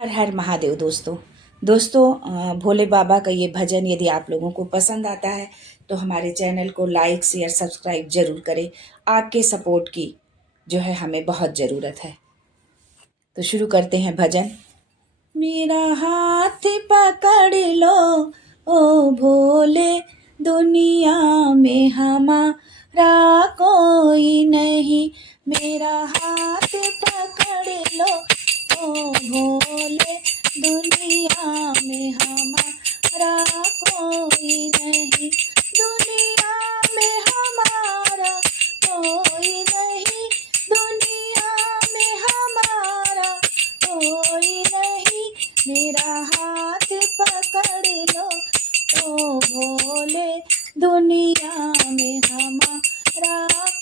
हर हर महादेव दोस्तों भोले बाबा का ये भजन यदि आप लोगों को पसंद आता है तो हमारे चैनल को लाइक शेयर सब्सक्राइब जरूर करें। आपके सपोर्ट की जो है हमें बहुत ज़रूरत है। तो शुरू करते हैं भजन। मेरा हाथ पकड़ लो ओ भोले, दुनिया में हमारा कोई नहीं। मेरा हाथ पकड़ लो ओ भोले, दुनिया में हमारा कोई नहीं। दुनिया में हमारा कोई नहीं, दुनिया में हमारा कोई नहीं। मेरा हाथ पकड़ लो ओ भोले, दुनिया में हमारा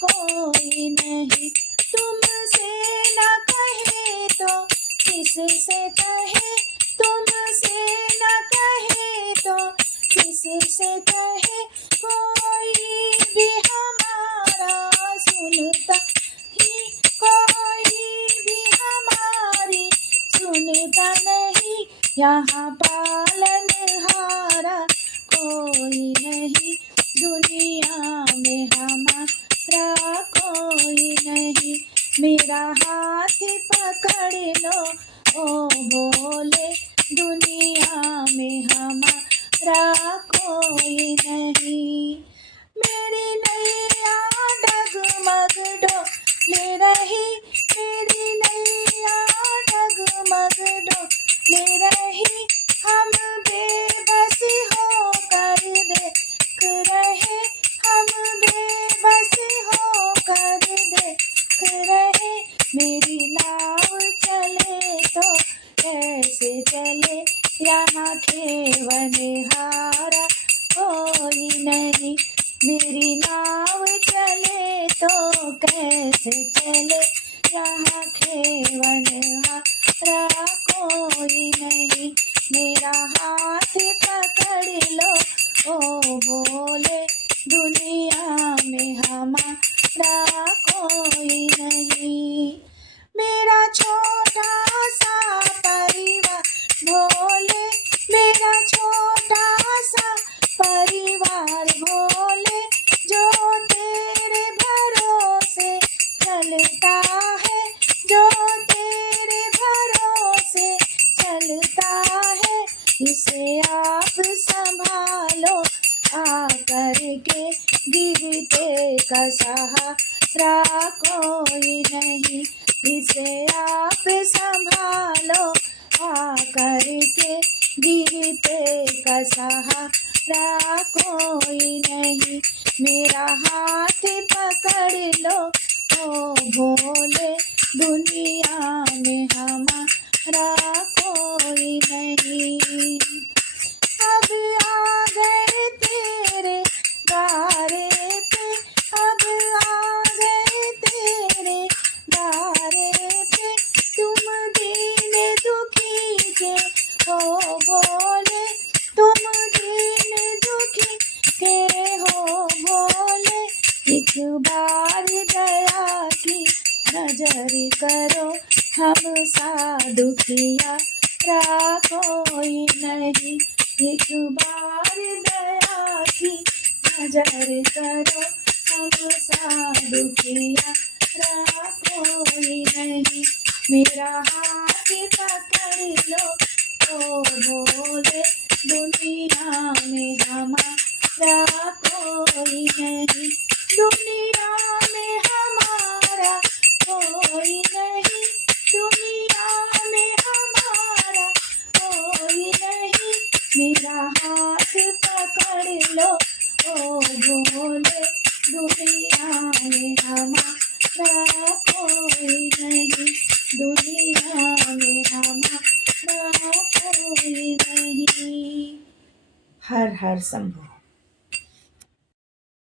कोई नहीं। तुमसे न कहे तो किससे कहे, तुमसे न कहे तो किससे कहे। कोई भी हमारा सुनता ही, कोई भी हमारी सुनता नहीं। यहाँ पालनहारा कोई नहीं, दुनिया में हमारा कोई नहीं। मेरा हाथ पकड़ लो ओ भोले, दुनिया में हमारा कोई नहीं। मेरी नैया डगमग डोले रही, मेरी नैया डगमग डोले रही। हम बेबस होकर देख रहे, हम बेबस होकर देख रहे। मेरी नाव चले तो कैसे चले, यहाँ खेवनहारा कोई नहीं। मेरी नाव चले तो कैसे चले, यहाँ खेवनहारा कोई नहीं। मेरा हाथ पकड़ लो ओ भोले, दुनिया में हमारा कोई नहीं। मेरा छोटा सा परिवार भोले, मेरा छोटा सा परिवार भोले, जो तेरे भरोसे चलता है, जो तेरे भरोसे चलता है। इसे आप संभालो आकर के, गिरते का सहारा कोई नहीं। इसे आप संभालो आकर के, गिरते का सहारा कोई नहीं। मेरा हाथ पकड़ लो ओ भोले, दुनिया में हमारा कोई नहीं। अब आ गए तेरे द्वारे पे, अब आ गए तेरे द्वारे पे। तुम दीन दुखी के हो भोले, तुम दीन दुखी के हो भोले। एक बार दया की नजर करो, हम सा दुखिया रा कोई नहीं। एक बार दया की नजर करो, हम सा दुखिया रा कोई नहीं। मेरा हाथ पकड़ लो ओ भोले, दुनिया में हमारा कोई नहीं। दुनिया में हमारा कोई नहीं, दुनिया में हमारा कोई नहीं। मेरा हाथ पकड़ लो ओ भोले, दुनिया में हमारा कोई नहीं, दुनिया में हमारा कोई नहीं। हर हर शंभू।